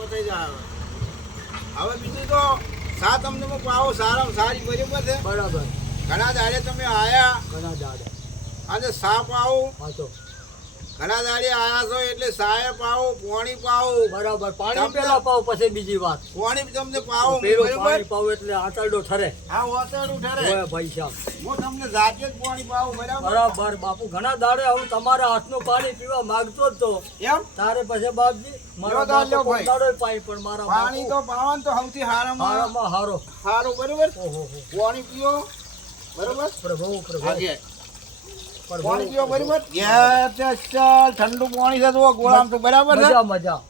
પતાઈ જાય. હવે બીજું તો સા તમને હું પાવો સારામાં સારી બરાબર છે. બરાબર. ઘણા દાડે તમે આયા ઘણા દાડે. આજે સા પાવો હા તો ઘણા દાડે આયા છો એટલે સાય પાવો પાણી પાવો બરાબર. પાણી પેલા પાવ પછી બીજી વાત. પાણી તમને પાવો પેલું બરાબર. પાણી પાવ એટલે આંતરડો ઠરે. હા વાતડું ઠરે. ઓય ભાઈ સાહેબ. હું તમને જાતે જ પાણી પાવું બરાબર. બરાબર બાપુ. ઘણા દાડે હું તમારા હાથનું પાણી પીવા માંગતો જ તો. એમ તારે પછી બાપજી મારો લ્યો બાપુ ભાઈ. દાડો પાઈ પણ મારા પાણી તો પાવાનું તો સૌથી હારામાં હારામાં હારો. સારું બરાબર. ઓહો હો. પાણી પીઓ બરાબર. પ્રભુ પ્રભુ આગે પ્રભુ. પાણી પીઓ બરાબર. યસ ચાલ ઠંડુ પાણી છે તો ગોળામ તો બરાબર છે. મજા મજા.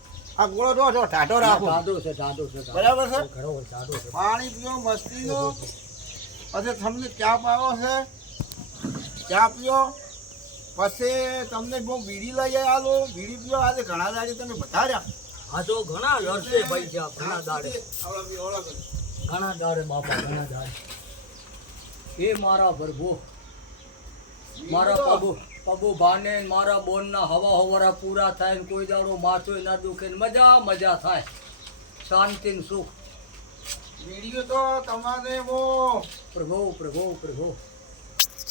આ ગોળો જો જો ટાઢો રાખો ઢાઢો છે ઢાઢો છે. બરાબર છે. ઘણો ઢાઢો છે. પાણી પીઓ મસ્તીનો. પછી તમને ચા પાવો છે ચા પીઓ પછી તમને બહુ બીડી લઈ આલો બીડી પીઓ. આજે ઘણા દાડે તમે વધાર્યા આ તો ઘણા વર્ષે ભાઈ સાહેબ. ઘણા દાડે ઘણા દાડે બાપા ઘણા દાડે. એ મારા પ્રભુ મારા પગો પગો ભાને ને મારા બોનના હવા હવારા પૂરા થાય ને કોઈ દાડો માથું ના દુખે ને મજા મજા થાય. શાંતિ ને સુખ. બીડીઓ તો તમારે બહુ પ્રભુ પ્રભુ પ્રભુ.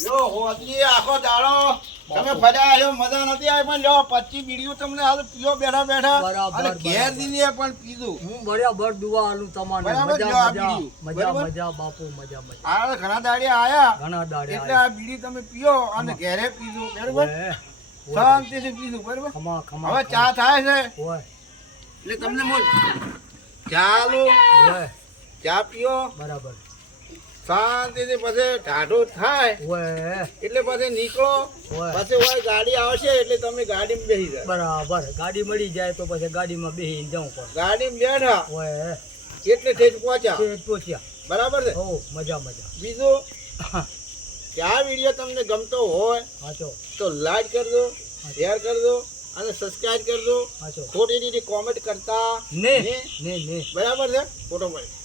લો હોજી આખો દાડો તમે ફર્યા આવ્યો મજા નથી આવી પણ લો 25 બીડીઓ તમને હાલ પીઓ બેઠા બેઠા બરાબર, અને ઘેર બરાબર. દીને પણ પીધું. હું બરાબર દુઆ આલું તમારે. બરાબર, મજા જો આ મજા બીડી. મજા બરાબર? મજા બાપુ મજા મજા. આ ઘણા દાડે આયા ઘણા દાડે એટલે આ બીડી તમે પીઓ અને ઘેરે પીધું બરાબર. ઓય, શાંતિથી પીધું બરાબર. ખમા ખમા હવે ચા થાય છે ઓય એટલે તમને હું ચાલો ઓય ચા પીઓ બરાબર. શાંતિથી પછી ઢાઢો થાય ઓય એટલે પછી નીકળો. ઓય પછી હોય ગાડી આવશે એટલે તમે ગાડીમાં બેસી જાય. બરાબર. ગાડી મળી જાય તો પછી ગાડીમાં બેસીને જવું પડે. ગાડીમાં બેઠા ઓય એટલે ઠેઠ પહોંચ્યા તે પહોંચ્યા. બરાબર છે. ઓ મજા મજા. બીજું કે આ વિડીયો તમને ગમતો હોય હાચો તો લાઈક કરજો શેર કરજો અને સબસ્ક્રાઇબ કરજો. હાચો. ખોટી રીતે કોમેન્ટ કરતા ને નહીં. ને ને બરાબર છે. ફોટો પડે